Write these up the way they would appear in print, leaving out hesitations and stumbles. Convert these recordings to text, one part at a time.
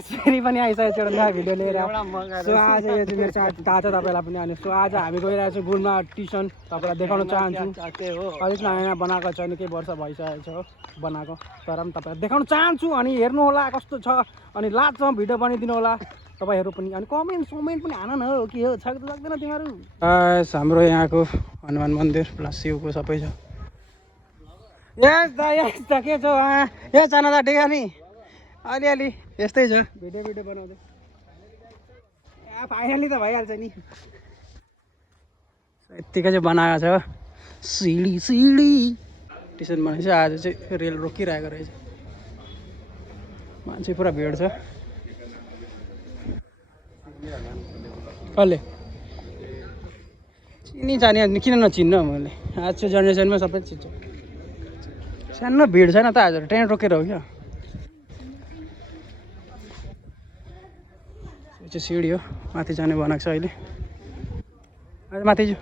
फेरि पनि आइसकेको छ एउटा नयाँ भिडियो लिएर। सो आज यो चाहिँ मेरो साथी थाहा छ तपाईँलाई पनि। अनि सो आज हामी गइरहेको छौँ गुल्मा ट्युसन। तपाईँलाई देखाउन चाहन्छु। अलिक नयाँ बनाएको छ, निकै वर्ष भइसकेको छ बनाएको, तर पनि तपाईँलाई देखाउन चाहन्छु। अनि हेर्नु होला कस्तो छ, अनि लास्टसम्म भिडियो बनाइदिनु होला तपाईँहरू पनि। अनि कमेन्ट पनि हान न हो के हो, छ कि सक्दैन तिमीहरू। हाम्रो यहाँको हनुमान मन्दिर प्लस शिवको सबै छ। यस त के छ ए चाना त ठिक नि अलिअलि यस्तै छ। भिडियो बनाउँदै फाइनली त भइहाल्छ नि। यत्तिकै चाहिँ बनाएको छ सिडी स्टेसन भनेपछि आज चाहिँ रेल रोकिरहेको रहेछ। मान्छे पुरा भिड छ। कसले चिनी जाने किन नचिन्न मैले, आज चाहिँ जेनेरेसनमा सबै चिन्छ। सानो भिड छैन त आज, ट्रेन रोकेर हो क्या। यो चाहिँ सिडी हो, माथि जाने बनाएको छ अहिले। अहिले माथि जाऊ।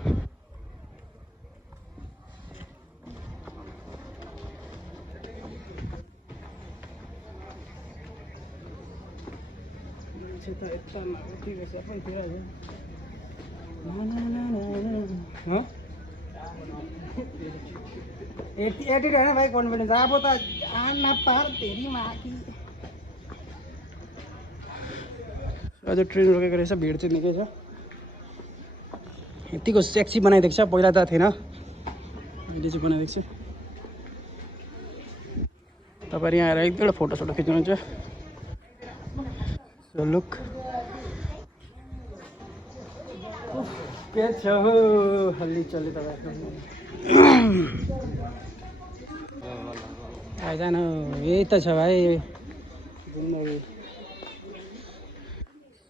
एटिट्युड होइन भाइ, कन्फिडेन्स। अब त आना पार तेरी माथि। आज ट्रेन रोकेको रहेछ, भिड चाहिँ निकै छ। यतिको सेक्सी बनाइदिएको छ, पहिला त थिएन, अहिले चाहिँ बनाइदिएको छ। तपाईँहरू यहाँ आएर एक दुईवटा फोटोसोटो खिच्नुहुन्छ। सो लुक के छ हो हल्ली चल्ली तपाईँहरूको आइजानु। यही त छ भाइ।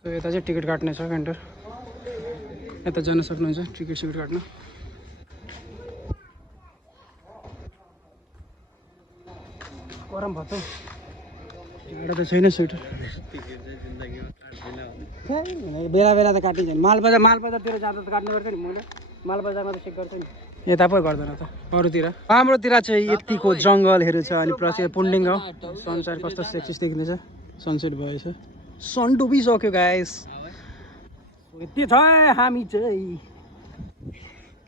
सो यता चाहिँ टिकट काट्ने छ काउन्टर, यता जान सक्नुहुन्छ टिकट काट्न। गरम भयो त, टिकट त छैन स्वेटर। बेला त काटिन्छ नि। मालबजारतिर जाँदा त काट्नु पर्छ नि। मैले मालबजारमा त चेक गर्छ नि, यता पो गर्दैन त अरूतिर। हाम्रोतिर चाहिँ यतिको जङ्गलहरू छ। अनि प्लस यो पुन्डिङ हो, सनसेट कस्तो सेक्सिस देखिँदैछ। सनसेट भएछ, सन डुबिसक्यो गाइस। यति छ हामी चाहिँ।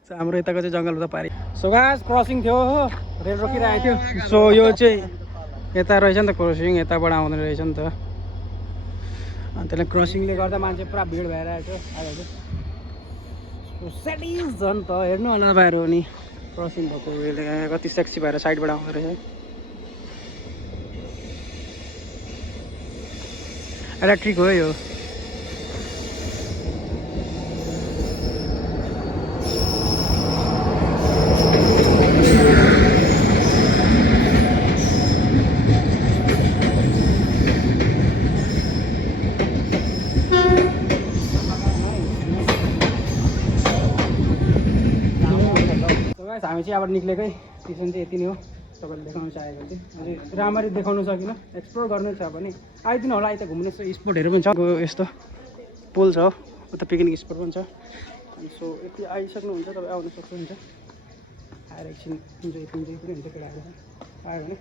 हाम्रो यताको चाहिँ जङ्गल त पारि। सो गाइस क्रसिङ थियो हो, रेल रोकिरहेको थियो। सो यो चाहिँ यता रहेछ नि त क्रसिङ, यताबाट आउँदैन रहेछ नि त। अनि त्यसलाई क्रसिङले गर्दा मान्छे पुरा भिड भइरहेको थियो आज चाहिँ। सेटिज झन् त हेर्नु होला तपाईँहरू। नि क्रसिङ भएको रेल कति सेक्सी भएर साइडबाट आउँदो रहेछ। इलेक्ट्रिक हो यो। हामी चाहिँ अब निक्लेकै स्टेसन चाहिँ यति नै हो। तपाईँले देखाउनु चाहेको चाहिँ अझै राम्ररी देखाउनु सकिनँ। एक्सप्लोर गर्नु छ भने आइदिनु होला। यता घुम्नु स्पोटहरू पनि छ, यस्तो पुल छ, उता पिकनिक स्पोट पनि छ। अनि सो यति आइसक्नुहुन्छ तपाईँ, आउनु सक्नुहुन्छ। आएर एकछिन इन्जोय पनि हुन्छ केटाहरू आयो भने।